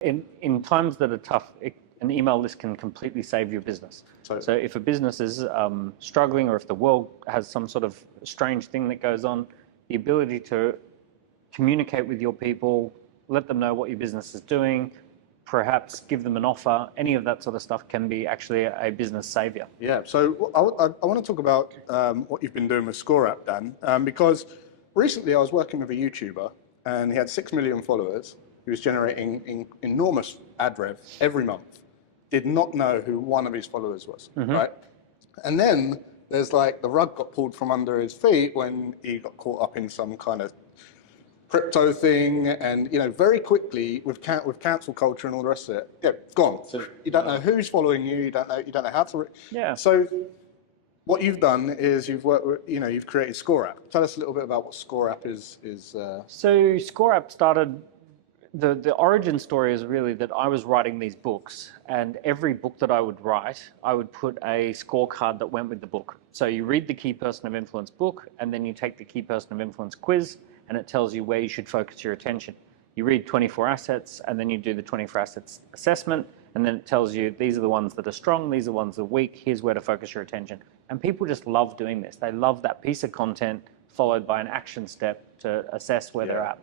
In times that are tough, an email list can completely save your business. So if a business is struggling, or if the world has some sort of strange thing that goes on, the ability to communicate with your people, let them know what your business is doing, perhaps give them an offer, any of that sort of stuff can be actually a business savior. Yeah, so I want to talk about what you've been doing with Score App, Dan, because recently I was working with a YouTuber and he had 6 million followers. He was generating enormous ad rev every month. Did not know who one of his followers was, right? And then there's like the rug got pulled from under his feet when he got caught up in some kind of crypto thing, and very quickly with cancel culture and all the rest of it, it's gone. So you don't know who's following you. You don't know how to. Yeah. So what you've done is you've worked with, you've created Score App. Tell us a little bit about what Score App is. So Score App started. The origin story is really that I was writing these books, and every book that I would write, I would put a scorecard that went with the book. So you read the Key Person of Influence book, and then you take the Key Person of Influence quiz, and it tells you where you should focus your attention. You read 24 assets, and then you do the 24 assets assessment, and then it tells you these are the ones that are strong, these are the ones that are weak, here's where to focus your attention. And people just love doing this. They love that piece of content followed by an action step to assess where they're at.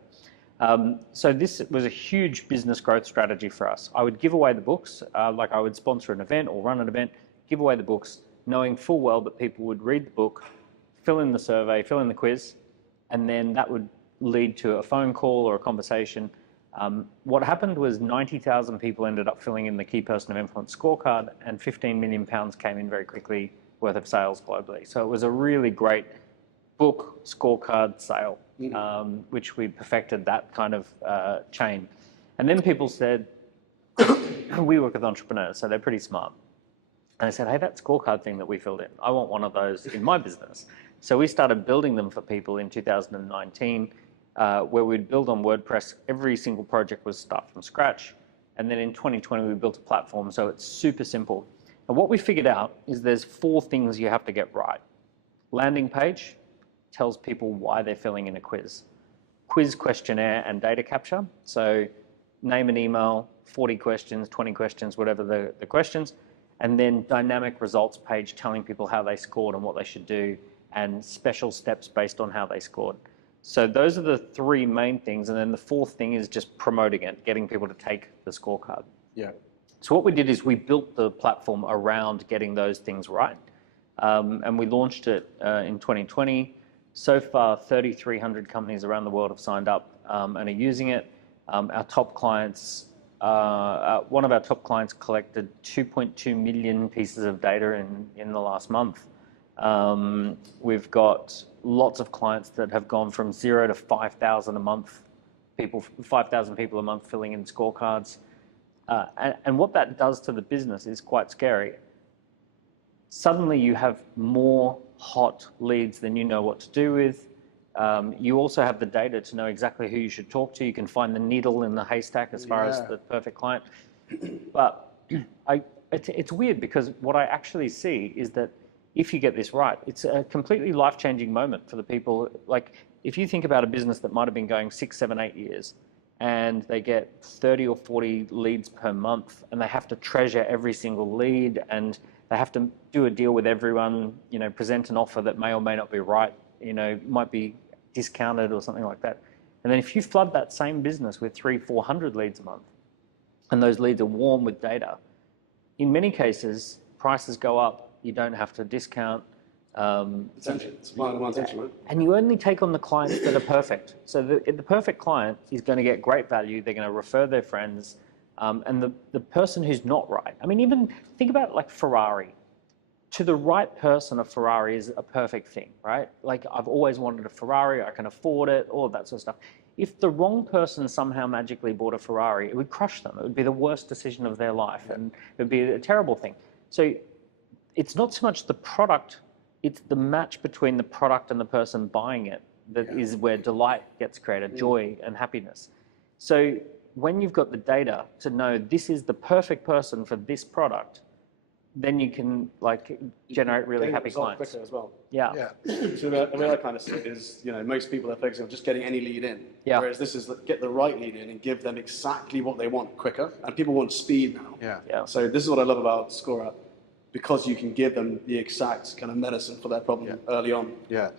So this was a huge business growth strategy for us. I would give away the books, like I would sponsor an event or run an event, give away the books, knowing full well that people would read the book, fill in the survey, fill in the quiz, and then that would lead to a phone call or a conversation. What happened was 90,000 people ended up filling in the Key Person of Influence scorecard, and £15 million came in very quickly worth of sales globally. So it was a really great book scorecard sale, which we perfected that kind of chain. And then people said, we work with entrepreneurs, so they're pretty smart. And I said, hey, that scorecard thing that we filled in, I want one of those in my business. So we started building them for people in 2019, where we'd build on WordPress. Every single project was start from scratch. And then in 2020, we built a platform, so it's super simple. And what we figured out is there's 4 things you have to get right. Landing page tells people why they're filling in a quiz. Quiz, questionnaire, and data capture. So name and email, 40 questions, 20 questions, whatever the questions. And then dynamic results page telling people how they scored and what they should do, and special steps based on how they scored. So those are the 3 main things. And then the 4th thing is just promoting it, getting people to take the scorecard. Yeah. So what we did is we built the platform around getting those things right. And we launched it in 2020. So far, 3,300 companies around the world have signed up and are using it. Our top clients, one of our top clients collected 2.2 million pieces of data in the last month. We've got lots of clients that have gone from 0 to 5,000 a month, 5,000 people a month filling in scorecards. And what that does to the business is quite scary. Suddenly you have more hot leads than you know what to do with. You also have the data to know exactly who you should talk to. You can find the needle in the haystack as far as the perfect client. But it's weird, because what I actually see is that if you get this right, it's a completely life-changing moment for the people. Like, if you think about a business that might have been going 6, 7, 8 years, and they get 30 or 40 leads per month, and they have to treasure every single lead, and they have to do a deal with everyone, present an offer that may or may not be right, might be discounted or something like that. And then if you flood that same business with 300-400 leads a month, and those leads are warm with data, in many cases, prices go up, you don't have to discount. Supply and demand tension, right? And you only take on the clients that are perfect. So the perfect client is going to get great value, they're going to refer their friends, and the person who's not right. I mean, even think about like Ferrari. To the right person, a Ferrari is a perfect thing, right? Like, I've always wanted a Ferrari, I can afford it, all of that sort of stuff. If the wrong person somehow magically bought a Ferrari, it would crush them. It would be the worst decision of their life, and it would be a terrible thing. So it's not so much the product, it's the match between the product and the person buying it that is where delight gets created, joy and happiness. So when you've got the data to know this is the perfect person for this product, then you can like generate really Getting happy results clients. quicker as well. Yeah. Yeah. So the way I kind of see it is, most people are focusing on just getting any lead in. Yeah. Whereas this is get the right lead in and give them exactly what they want quicker. And people want speed now. Yeah. Yeah. So this is what I love about ScoreUp, because you can give them the exact kind of medicine for their problem early on. Yeah.